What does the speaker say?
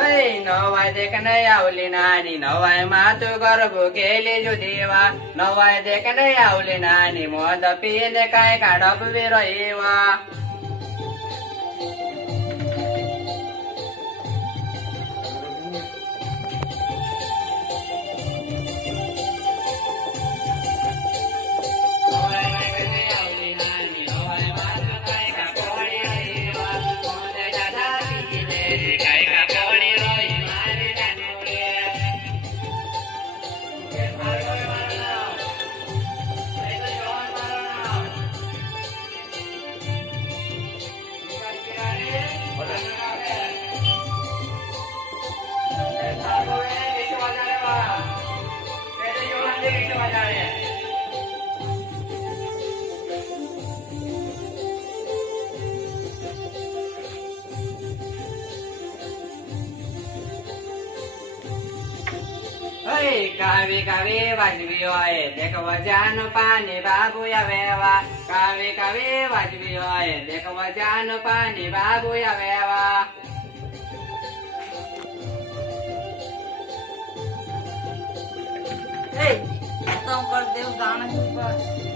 नवाय देखन आवली नानी नवाय मातु गर्भो केले जो देवा नवाय देखन आवली नानी मद पिने काय काढप विरहिवा कावे कावे वाजवी होय देखवा जान पाणी बाबूया वेवा कावे कावे वाजवी होय देखवा जान पाणी बाबूया वेवा ए, खतम कर देव गाणं